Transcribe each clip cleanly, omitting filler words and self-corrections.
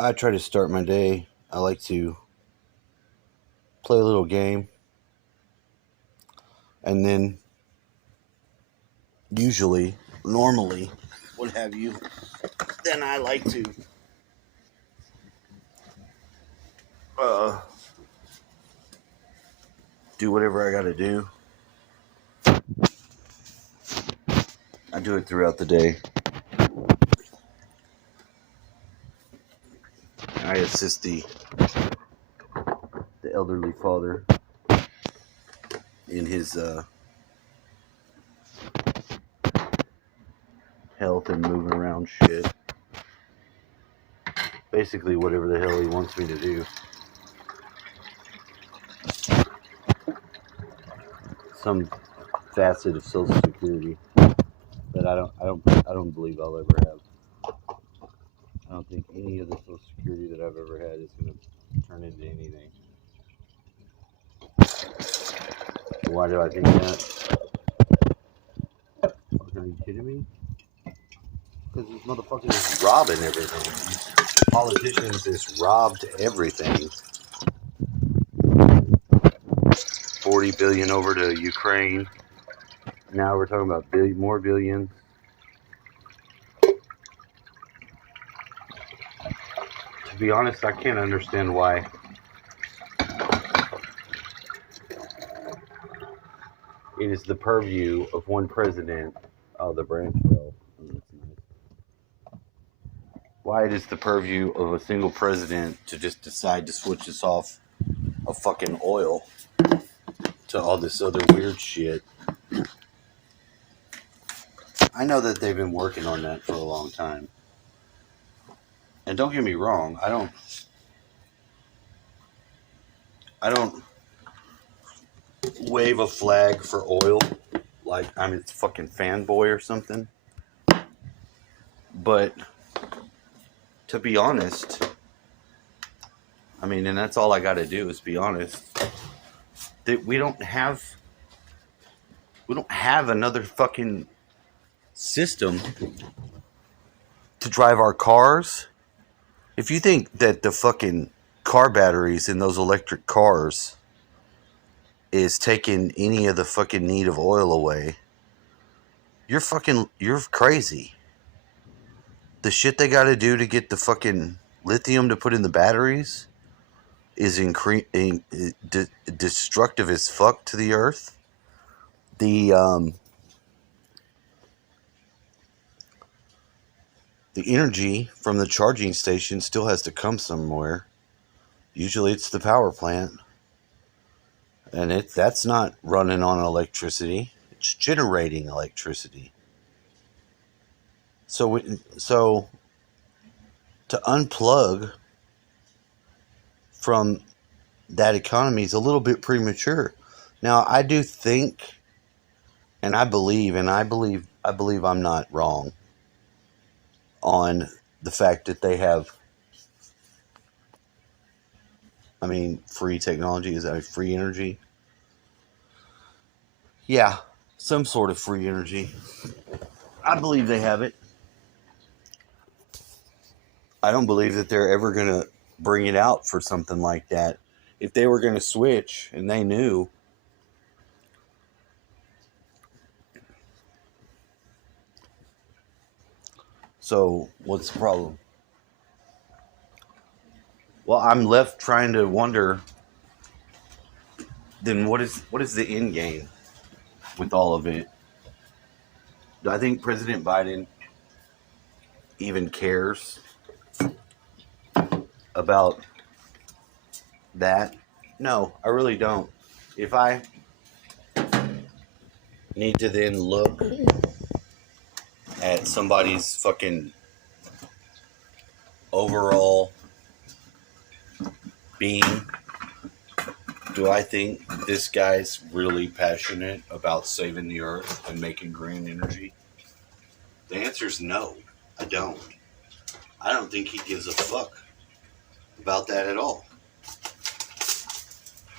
I try to start my day. I like to play a little game, and then usually, normally, what have you, then I like to uh, do whatever I got to do. I do it throughout the day. I assist the elderly father in his health and moving around shit. Basically, whatever the hell he wants me to do. Some facet of Social Security that I don't believe I'll ever have. I don't think any of the Social Security that I've ever had is going to turn into anything. Why do I think that? Are you kidding me? Because these motherfuckers is robbing everything. Politicians just robbed everything. 40 billion over to Ukraine. Now we're talking about more billions. To be honest, I can't understand why it is the purview of one president. Oh, the branch fell. Why it is the purview of a single president to just decide to switch us off of fucking oil to all this other weird shit. I know that they've been working on that for a long time. And don't get me wrong, I don't wave a flag for oil like I'm its fucking fanboy or something. But to be honest, I mean, and that's all I got to do is be honest. That we don't have another fucking system to drive our cars. If you think that the fucking car batteries in those electric cars is taking any of the fucking need of oil away, you're crazy. The shit they got to do to get the fucking lithium to put in the batteries is destructive as fuck to the earth. The energy from the charging station still has to come somewhere. Usually it's the power plant, and that's not running on electricity. It's generating electricity. So to unplug from that economy is a little bit premature. Now I do think, and I believe I'm not wrong on the fact that they have, I mean, free technology. Is that free energy? Yeah, some sort of free energy. I believe they have it. I don't believe that they're ever going to bring it out for something like that. If they were going to switch and they knew, so what's the problem? Well, I'm left trying to wonder, then what is the end game with all of it? Do I think President Biden even cares about that? No, I really don't. If I need to then look at somebody's fucking overall being, do I think this guy's really passionate about saving the earth and making green energy? The answer is no, I don't. I don't think he gives a fuck about that at all.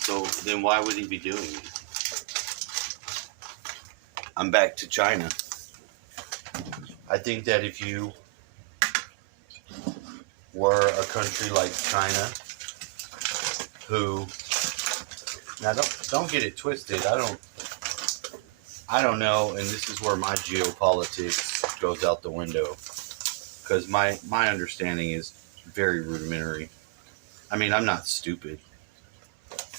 So then why would he be doing it? I'm back to China. I think that if you were a country like China, who, now don't get it twisted. I don't know, and this is where my geopolitics goes out the window, because my understanding is very rudimentary. I mean, I'm not stupid,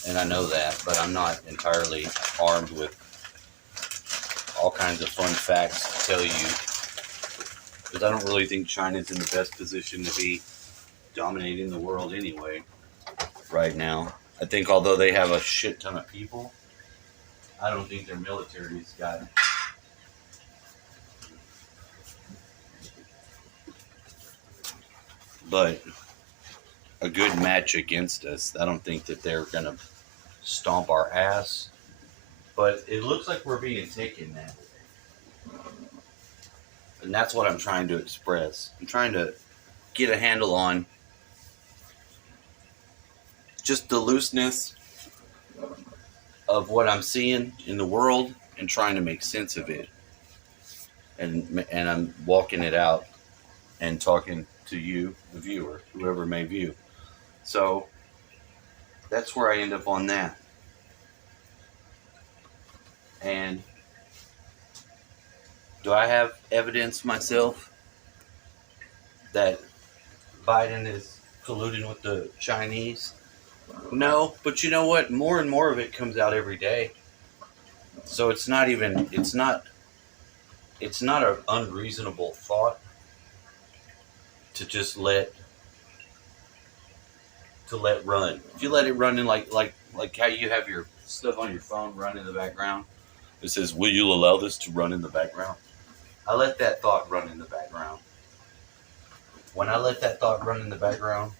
and I know that, but I'm not entirely armed with all kinds of fun facts to tell you, because I don't really think China's in the best position to be dominating the world anyway right now. I think although they have a shit ton of people, I don't think their military's got but a good match against us. I don't think that they're gonna stomp our ass, but it looks like we're being taken that way. And that's what I'm trying to express. I'm trying to get a handle on just the looseness of what I'm seeing in the world and trying to make sense of it. And I'm walking it out and talking to you, the viewer, whoever may view. So that's where I end up on that. And do I have evidence myself that Biden is colluding with the Chinese? No, but you know what? More and more of it comes out every day. So it's not an unreasonable thought to just let run. If you let it run in like how you have your stuff on your phone run in the background, it says, "Will you allow this to run in the background?" I let that thought run in the background. When I let that thought run in the background,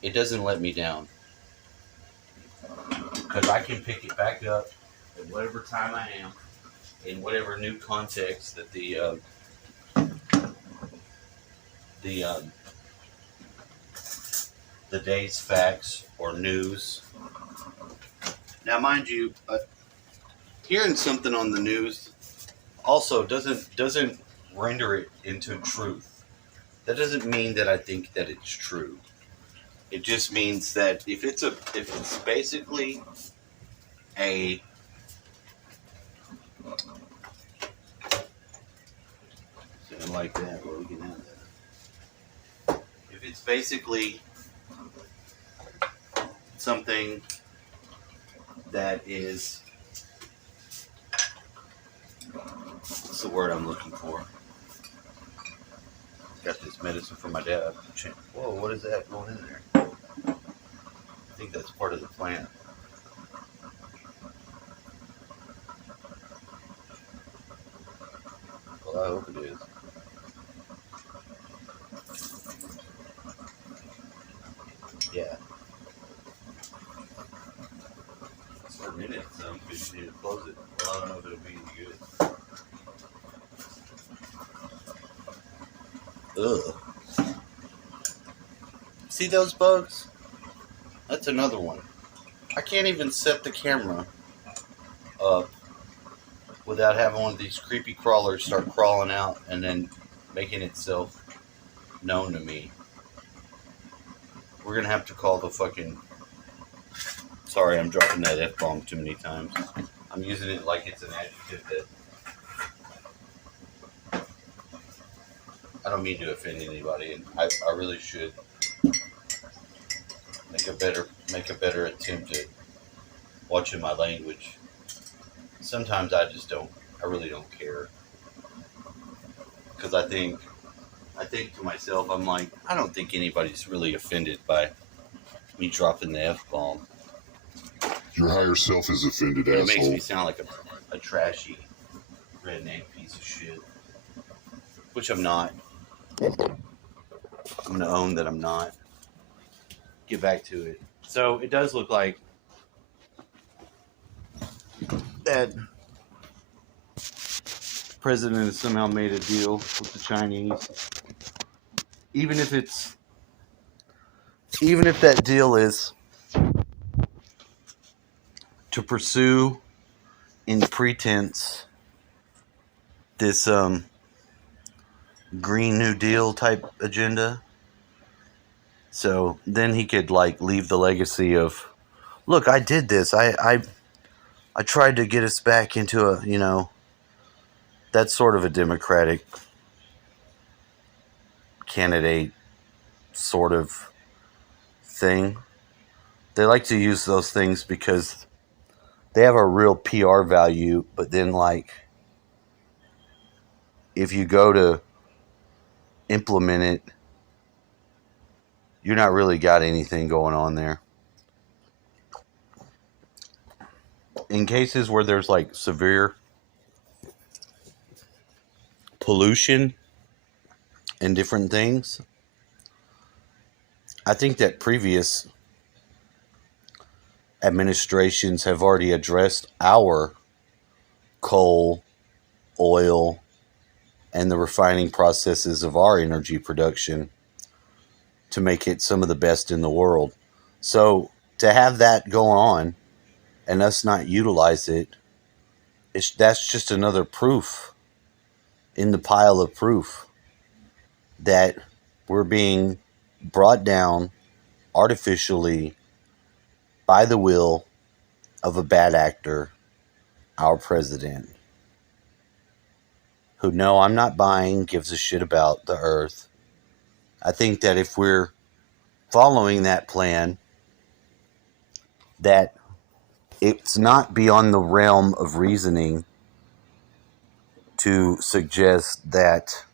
it doesn't let me down, because I can pick it back up at whatever time I am, in whatever new context that the day's facts or news. Now, mind you, hearing something on the news also doesn't render it into truth. That doesn't mean that I think that it's true. It just means that if it's basically a something like that, where we can have that. If it's basically something that is, what's the word I'm looking for? Got this medicine from my dad. Whoa, what is that going in there? I think that's part of the plant. Well, I hope it is. Yeah. Starting in it some, because you need to close it. Well, I don't know if it'll be any good. Ugh. See those bugs? That's another one. I can't even set the camera up without having one of these creepy crawlers start crawling out and then making itself known to me. We're going to have to call the fucking... Sorry, I'm dropping that F-bomb too many times. I'm using it like it's an adjective that... I don't mean to offend anybody, and I really should make a better attempt at watching my language. Sometimes I really don't care, because I think to myself, I'm like, I don't think anybody's really offended by me dropping the F-bomb. Your higher self is offended, asshole. It makes me sound like a trashy redneck piece of shit, which I'm not. I'm going to own that I'm not. Get back to it. So it does look like that the president has somehow made a deal with the Chinese. Even if that deal is to pursue in pretense this Green New Deal type agenda. So then he could like leave the legacy of, look, I did this. I tried to get us back into a, that's sort of a Democratic candidate sort of thing. They like to use those things because they have a real PR value, but then like if you go to implement it, you're not really got anything going on there. In cases where there's like severe pollution and different things, I think that previous administrations have already addressed our coal, oil, and the refining processes of our energy production to make it some of the best in the world. So to have that go on and us not utilize it, that's just another proof in the pile of proof that we're being brought down artificially by the will of a bad actor, our president, who, no, I'm not buying, gives a shit about the earth. I think that if we're following that plan, that it's not beyond the realm of reasoning to suggest that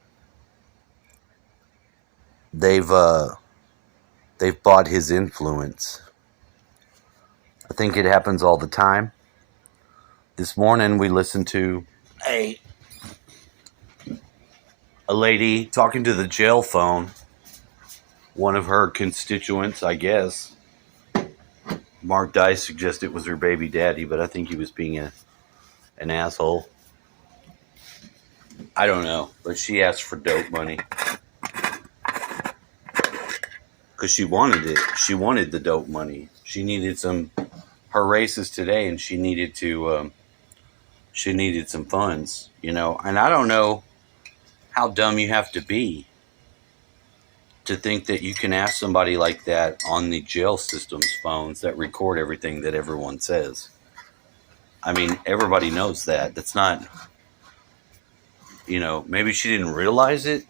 they've bought his influence. I think it happens all the time. This morning we listened to a lady talking to the jail phone. One of her constituents, I guess. Mark Dice suggested it was her baby daddy, but I think he was being an asshole. I don't know, but she asked for dope money because she wanted it. She wanted the dope money. She needed some. Her race is today, and she needed to. She needed some funds, And I don't know how dumb you have to be to think that you can ask somebody like that on the jail system's phones that record everything that everyone says. I mean, everybody knows that. That's not. Maybe she didn't realize it.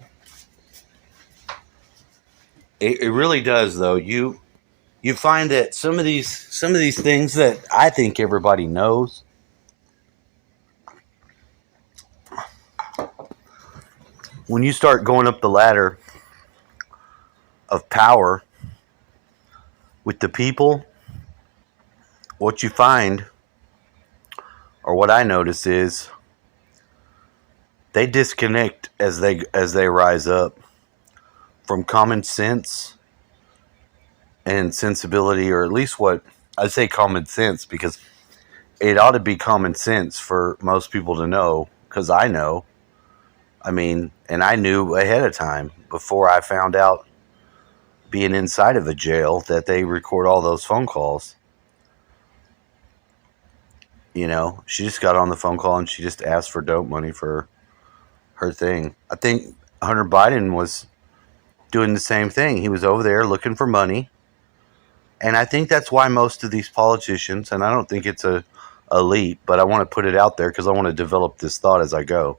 It really does, though. You find that some of these things that I think everybody knows, when you start going up the ladder of power with the people, what you find, or what I notice, is they disconnect as they rise up from common sense and sensibility, or at least what I say common sense, because it ought to be common sense for most people to know, because I know. I mean, and I knew ahead of time before I found out, being inside of a jail, that they record all those phone calls. She just got on the phone call and she just asked for dope money for her thing. I think Hunter Biden was doing the same thing. He was over there looking for money. And I think that's why most of these politicians, and I don't think it's a leap, but I want to put it out there because I want to develop this thought as I go.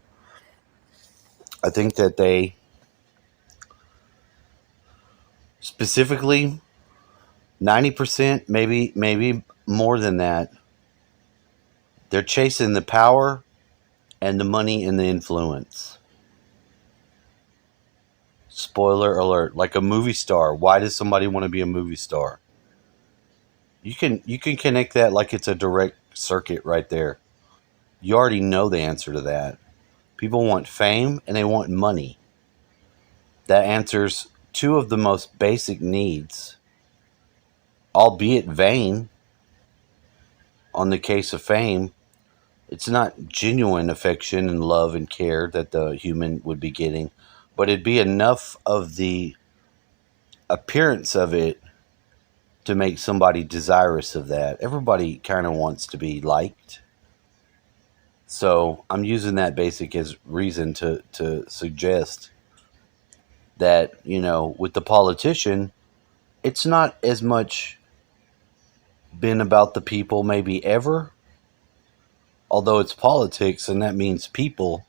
I think that they specifically 90%, maybe more than that, they're chasing the power and the money and the influence. Spoiler alert, like a movie star. Why does somebody want to be a movie star? You can connect that like it's a direct circuit right there. You already know the answer to that. People want fame and they want money. That answers two of the most basic needs, albeit vain. On the case of fame, it's not genuine affection and love and care that the human would be getting, but it'd be enough of the appearance of it to make somebody desirous of that. Everybody kind of wants to be liked. So I'm using that basic as reason to suggest that, with the politician, it's not as much been about the people maybe ever, although it's politics and that means people.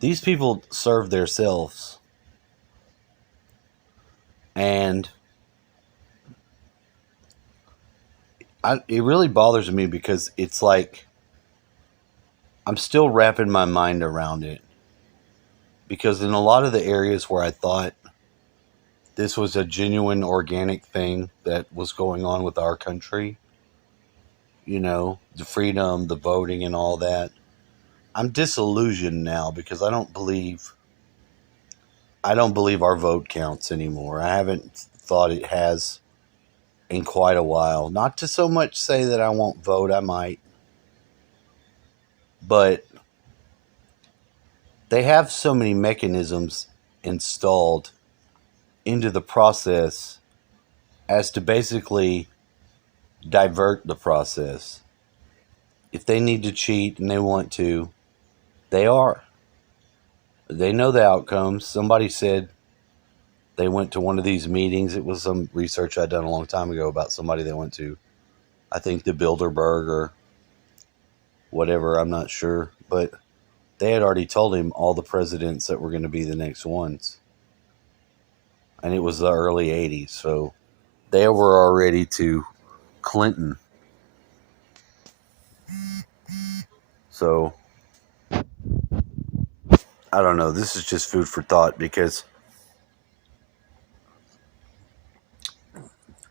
These people serve themselves. And it really bothers me because it's like I'm still wrapping my mind around it. Because in a lot of the areas where I thought this was a genuine organic thing that was going on with our country, the freedom, the voting, and all that, I'm disillusioned now because I don't believe our vote counts anymore. I haven't thought it has in quite a while. Not to so much say that I won't vote, I might, but they have so many mechanisms installed into the process as to basically divert the process. If they need to cheat and they want to, they are. They know the outcomes. Somebody said they went to one of these meetings. It was some research I'd done a long time ago about somebody they went to. I think the Bilderberg or whatever, I'm not sure. But they had already told him all the presidents that were going to be the next ones. And it was the early 80s. So they were already to Clinton. So I don't know. This is just food for thought because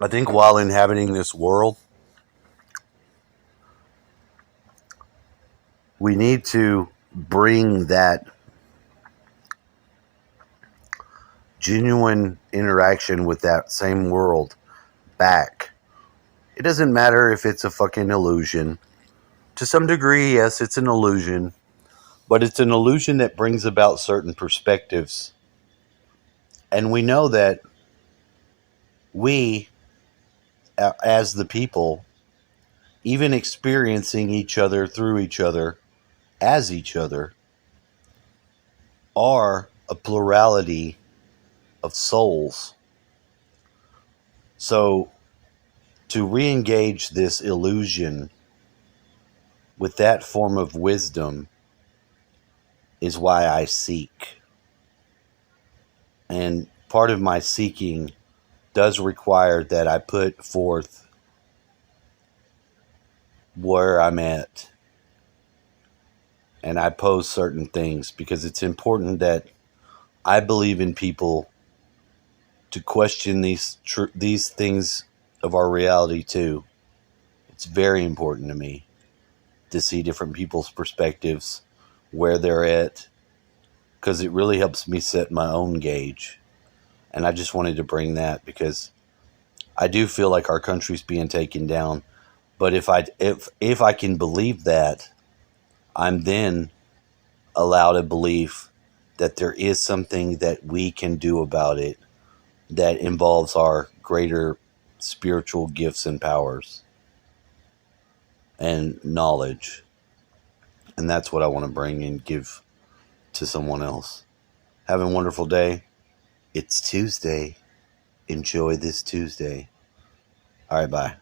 I think while inhabiting this world, we need to bring that genuine interaction with that same world back. It doesn't matter if it's a fucking illusion. To some degree, yes, it's an illusion, but it's an illusion that brings about certain perspectives. And we know that we, as the people, even experiencing each other through each other, as each other, are a plurality of souls. So to re-engage this illusion with that form of wisdom is why I seek. And part of my seeking does require that I put forth where I'm at. And I pose certain things because it's important that I believe in people to question these things of our reality too. It's very important to me to see different people's perspectives, where they're at, because it really helps me set my own gauge. And I just wanted to bring that because I do feel like our country's being taken down. But if I can believe that, I'm then allowed a belief that there is something that we can do about it that involves our greater spiritual gifts and powers and knowledge. And that's what I want to bring and give to someone else. Have a wonderful day. It's Tuesday. Enjoy this Tuesday. All right, bye.